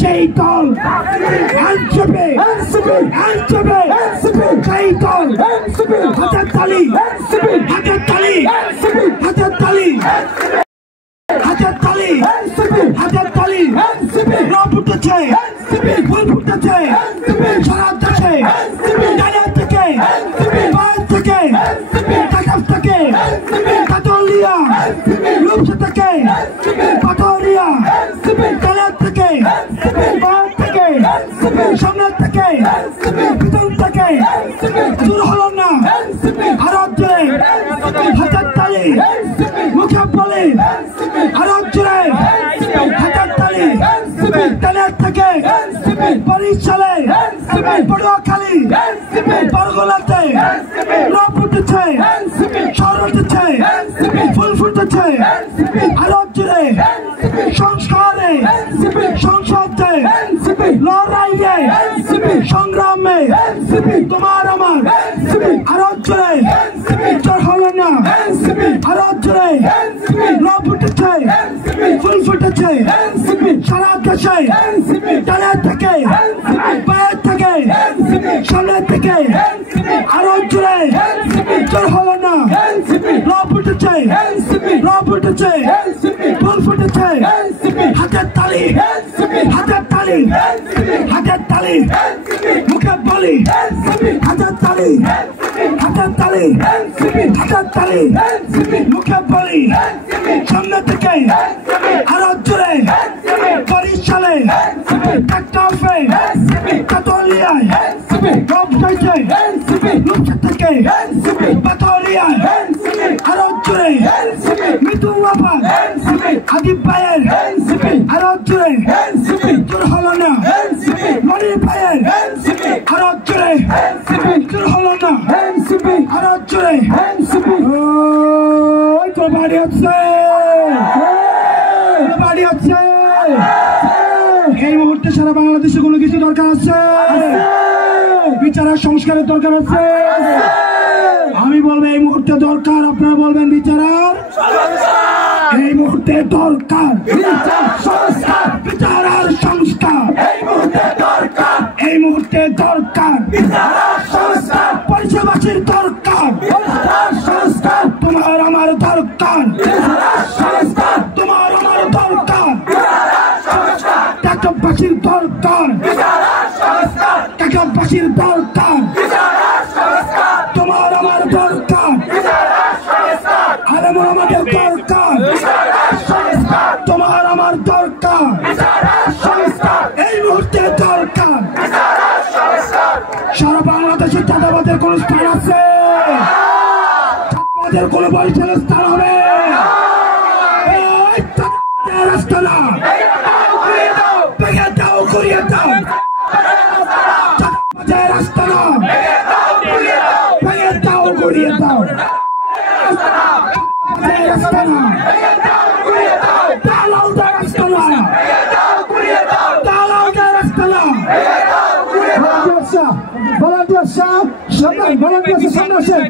সেই দল এনসিপি সেই দল হাতের তালি হাতের তালি হাতের তালি হাতের তালি হাতের তালি রব উঠেছে ফুল ফুটেছে সারা দেশে ডালিয়া থেকে বাইর থেকে টাকাস থেকে কাতলিয়া রূপসা থেকে পাথরিয়া ডালিয়া থেকে বাইর থেকে সামনে থেকে ভিতর থেকে দূর হলো না আরো জোরে হাতের তালি মুখে বলে আরো জোরে হাতের তালি ডালিয়া থেকে বরিশালে পটুয়াখালী বরগুনাতে রব উঠেছে ঝড় উঠেছে ফুল ফুটেছে আরো জোরে সংস্কারে সংসদে লড়াইয়ে সংগ্রামে তোমার আমার আরো জোরে জোর হলো না আরো জোরে রব উঠেছে ফুল ফুটেছে সারা দেশে ডালিয়া থেকে বাইরে থেকে সামনে থেকে আরো জোরে জোর হলো না রব উঠেছে ফুল ফুটেছে হাতের তালি হাতের তালি হাতের তালি মুখে বলি হাতের তালি হাতের তালি হাতের তালি মুখে বলি সামনে থেকে আরো জোরে বরিশালে টাকাফে কাতলিয়ায় রব হয়েছে রূপসা থেকে পাথরিয়ায় আরো জোরে মৃত্যু আবার আদিব ভাইয়ের আরো জোরে জোর হলো না মনির ভাইয়ের আরো জোরে জোর হলো না আরো জোরে ওই তো বাড়ি হচ্ছে বাড়ি হচ্ছে এই মুহূর্তে সারা বাংলাদেশে কোনো কিছু দরকার আছে বিচার আর সংস্কারের দরকার আছে আমি বলবো এই মুহূর্তে দরকার আপনারা বলবেন বিচার আর এই মুহূর্তে দরকার বিচার আর সংস্কার এই মুহূর্তে দরকার পরিষেবাসীর দরকার তোমার আমার দরকার তোমার আমার দরকার টাকাবাসীর দরকার টাকাবাসীর দরকার তোমার আমার দরকার আলেমুল আমাদের দরকার তোমার আমার দরকার এই মুহূর্তে দরকার সারা বাংলাদেশের চাঁদাবাদের কোন স্থান আছে চাঁদাবাদের কোন বরিশালের স্থান হবে রাস্তা না ভেঙে দাও ঘুরিয়ে দাও চাঁদাবাদের রাস্তা না ভেঙে দাও ঘুরিয়ে দাও রাস্তা না দালালদের রাস্তা না দালালদের রাস্তা না volunteer সামনে আসেন